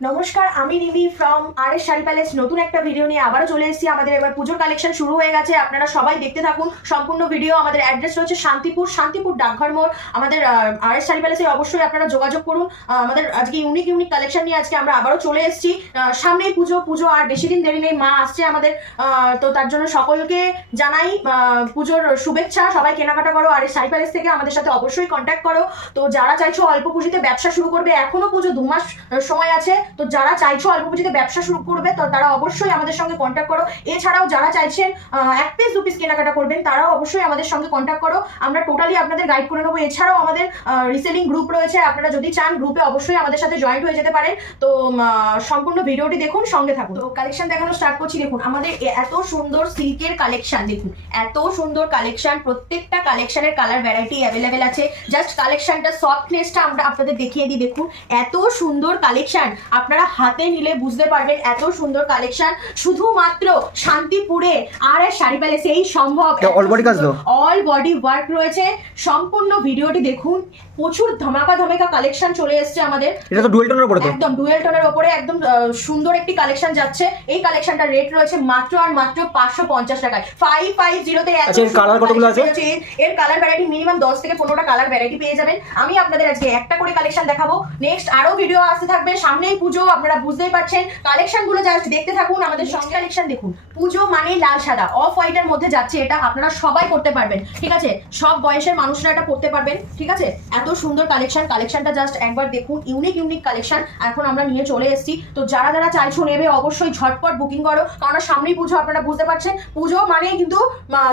নমস্কার, আমি Rimi from আর.এস sari palace. নতুন একটা ভিডিও নিয়ে আবারও চলে এসেছি। আমাদের এবার পুজোর কালেকশন শুরু হয়ে গেছে, আপনারা সবাই দেখতে থাকুন সম্পূর্ণ ভিডিও। আমাদের অ্যাড্রেস রয়েছে শান্তিপুর ডাকঘর মোড়। আমাদের আর.এস শাড়ি প্যালেসে অবশ্যই আপনারা যোগাযোগ করুন। আমাদের আজকে ইউনিক কালেকশন নিয়ে আজকে আমরা আবারও চলে এসেছি। সামনেই পুজো আর বেশি দিন দেরি নেই, মা আসছে আমাদের। তো তার জন্য সকলকে জানাই পুজোর শুভেচ্ছা। সবাই কেনাকাটা করো আর.এস শাড়ি প্যালেস থেকে, আমাদের সাথে অবশ্যই কন্ট্যাক্ট করো। তো যারা চাইছো অল্প পুঁজিতে ব্যবসা শুরু করবে, এখনো পুজো 2 মাস সময় আছে, তো যারা চাইছো অল্প পুঁজিতে ব্যবসা শুরু করবে তো তারা অবশ্যই আমাদের সঙ্গে কন্ট্যাক্ট করো। এছাড়াও যারা চাইছেন 1 পিস 2 পিস কেনাকাটা করবেন, তারাও অবশ্যই আমাদের সঙ্গে কন্ট্যাক্ট করো, আমরা টোটালি আপনাদের গাইড করে নেবো। এছাড়াও আমাদের রিসেলিং গ্রুপ রয়েছে, আপনারা যদি চান গ্রুপে অবশ্যই আমাদের সাথে জয়েন্ট হয়ে যেতে পারেন। তো সম্পূর্ণ ভিডিওটি দেখুন, সঙ্গে থাকুন। তো কালেকশন দেখানো স্টার্ট করছি। দেখুন আমাদের এত সুন্দর সিল্কের কালেকশন, দেখুন এত সুন্দর কালেকশন, প্রত্যেকটা কালেকশনের কালার ভ্যারাইটি অ্যাভেলেবেল আছে। জাস্ট কালেকশনটা সফটনেসটা আমরা আপনাদের দেখিয়ে দিই। দেখুন এত সুন্দর কালেকশন, আপনারা হাতে নিলে বুঝতে পারবেন এত সুন্দর কালেকশন শুধুমাত্র শান্তিপুরে আর.এস শাড়ি প্যালেসে এই সম্ভব। অল বডি ওয়ার্ক রয়েছে, সম্পূর্ণ ভিডিওটি দেখুন। প্রচুর ধামাকা কালেকশন চলে এসেছে আমাদের। এটা তো ডুয়াল টোনের উপরে, একদম ডুয়াল টোনের উপরে একদম সুন্দর একটি কালেকশন যাচ্ছে। এই কালেকশনটার রেট রয়েছে মাত্র আর মাত্র 550 টাকায়। 550 তে এত কালার কতগুলো আছে? এর কালার ভ্যারাইটি মিনিমাম 10 থেকে 15টা কালার ভ্যারাইটি পেয়ে যাবেন। আমি আপনাদের আজকে একটা করে কালেকশন দেখাবো, নেক্সট আরো ভিডিও আসতে থাকবে। সামনেই পুজো, আপনারা বুঝতেই পারছেন। কালেকশন গুলো জাস্ট দেখতে থাকুন। আমাদের সঙ্গে কালেকশন দেখুন। পুজো মানে লাল সাদা অফ হোয়াইটের মধ্যে যাচ্ছে, এটা আপনারা সবাই করতে পারবেন, ঠিক আছে? সব বয়সের মানুষরা এটা করতে পারবেন, ঠিক আছে? এত সুন্দর কালেকশনটা জাস্ট একবার দেখুন। ইউনিক কালেকশন এখন আমরা নিয়ে চলে এসেছি। তো যারা চাইছো নেবে অবশ্যই ঝটপট বুকিং করো, কারণ সামনেই পুজো, আপনারা বুঝতে পারছেন। পুজো মানে কিন্তু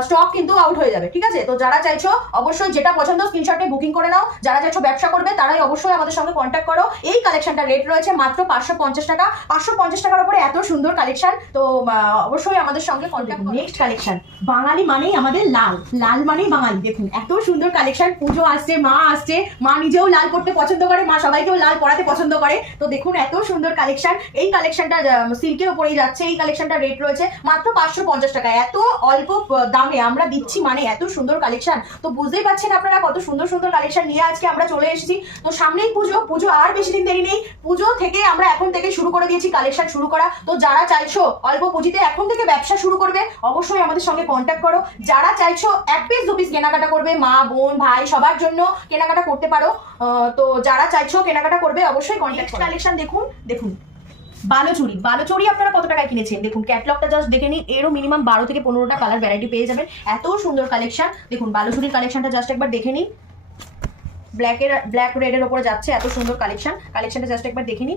স্টক কিন্তু আউট হয়ে যাবে, ঠিক আছে? তো যারা চাইছো অবশ্যই যেটা পছন্দ স্ক্রিনশটে বুকিং করে নাও। যারা চাইছো ব্যবসা করবে তারাই অবশ্যই আমাদের সঙ্গে কন্ট্যাক্ট করো। এই কালেকশনটা রেট রয়েছে মাত্র 550 টাকা। 550 টাকার উপরে এত সুন্দর কালেকশন, তো অবশ্যই আমাদের সঙ্গে কন্ট্যাক্ট করো। নেক্সট কালেকশন, বাঙালি মানেই আমাদের লাল মানেই বাঙালি। দেখুন এত সুন্দর কালেকশন। পুজো আসছে, মা আসছে, মা নিজেও লাল পড়তে পছন্দ করে, মা সবাইকেও লাল পরাতে পছন্দ করে। তো দেখুন এত সুন্দর কালেকশন। এই কালেকশনটা সিল্কের উপরেই যাচ্ছে। এই কালেকশনটা রেট রয়েছে মাত্র 550 টাকা। এত অল্প দামে আমরা দিচ্ছি মানে এত সুন্দর কালেকশন। তো বুঝতেই পারছেন আপনারা কত সুন্দর কালেকশন নিয়ে আজকে আমরা চলে এসেছি। তো সামনেই পুজো আর বেশি দিন দেরি নেই। পুজো থেকে আমরা এখন থেকে শুরু করে দিয়েছি কালেকশন শুরু করা। তো যারা চাইছো অল্প পুঁজিতে এখন থেকে ব্যবসা শুরু করবে, অবশ্যই আমাদের সঙ্গে কন্ট্যাক্ট করো। যারা চাইছো 1 পিস 2 পিস কেনাকাটা করবে, মা বোন ভাই সবার জন্য কেনাকাটা করতে পারো। তো যারা চাইছো কেনাকাটা করবে অবশ্যই কন্ট্যাক্ট। কালেকশন দেখুন বালুচুরি আপনারা কত টাকায় কিনেছেন? দেখুন ক্যাটলগটা জাস্ট দেখে নিন। এরও মিনিমাম 12 থেকে 15টা কালার ভ্যারাইটি পেয়ে যাবেন। এত সুন্দর কালেকশন। দেখুন বালুচুরির কালেকশনটা জাস্ট একবার দেখে নিন। ব্ল্যাক রেডের উপরে যাচ্ছে, এত সুন্দর কালেকশনটা জাস্ট একবার দেখে নিন।